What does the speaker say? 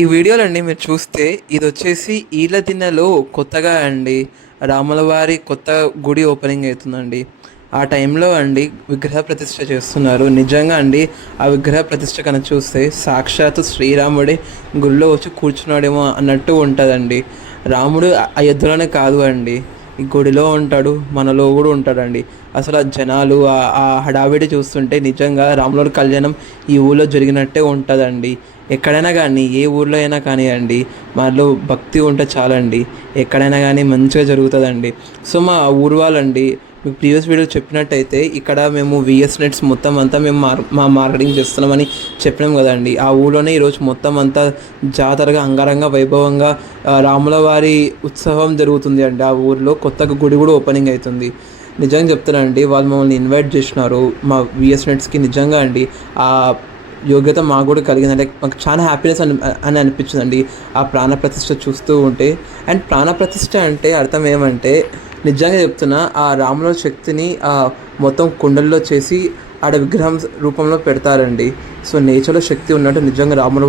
ఈ వీడియోలో అండి మీరు చూస్తే ఇదొచ్చేసి ఈలదిన్నెలో కొత్తగా అండి రాముల వారి కొత్త గుడి ఓపెనింగ్ అవుతుందండి. ఆ టైంలో అండి విగ్రహ ప్రతిష్ఠ చేస్తున్నారు. నిజంగా అండి ఆ విగ్రహ ప్రతిష్ఠ కనుక చూస్తే సాక్షాత్తు శ్రీరాముడే గుడిలో వచ్చి కూర్చున్నాడేమో అన్నట్టు ఉంటుందండి. రాముడు అయోధ్యలోనే కాదు అండి, ఈ గుడిలో ఉంటాడు, మనలో కూడా ఉంటాడండి. అసలు ఆ జనాలు ఆ హడావిడి చూస్తుంటే నిజంగా రాములవారి కళ్యాణం ఈ ఊళ్ళో జరిగినట్టే ఉంటుందండి. ఎక్కడైనా కానీ ఏ ఊర్లో అయినా కానివ్వండి, మనలో భక్తి ఉంటే చాలండి, ఎక్కడైనా కానీ మంచిగా జరుగుతుందండి. సో మా ఊరు వాళ్ళండి మీకు ప్రీవియస్ వీడియో చెప్పినట్టయితే ఇక్కడ మేము విఎస్ నెట్స్ మొత్తం అంతా మేము మా మార్కెటింగ్ చేస్తున్నామని చెప్పినాం కదండి. ఆ ఊళ్ళోనే ఈరోజు మొత్తం అంతా జాతరగా అంగరంగ వైభవంగా రాముల వారి ఉత్సవం జరుగుతుంది అండి. ఆ ఊరిలో కొత్తగా గుడి కూడా ఓపెనింగ్ అవుతుంది. నిజంగా చెప్తానండి, వాళ్ళు మమ్మల్ని ఇన్వైట్ చేసినారు మా విఎస్ నెట్స్కి. నిజంగా అండి ఆ యోగ్యత మాకు కూడా కలిగిందంటే మాకు చాలా హ్యాపీనెస్ అని అనిపించిందండి ఆ ప్రాణప్రతిష్ఠ చూస్తూ ఉంటే. అండ్ ప్రాణప్రతిష్ఠ అంటే అర్థం ఏమంటే, నిజంగా చెప్తున్నా, ఆ రాముల శక్తిని మొత్తం కుండల్లో చేసి ఆడ విగ్రహం రూపంలో పెడతారండి. సో నేచర్లో శక్తి ఉన్నట్టు నిజంగా రాముల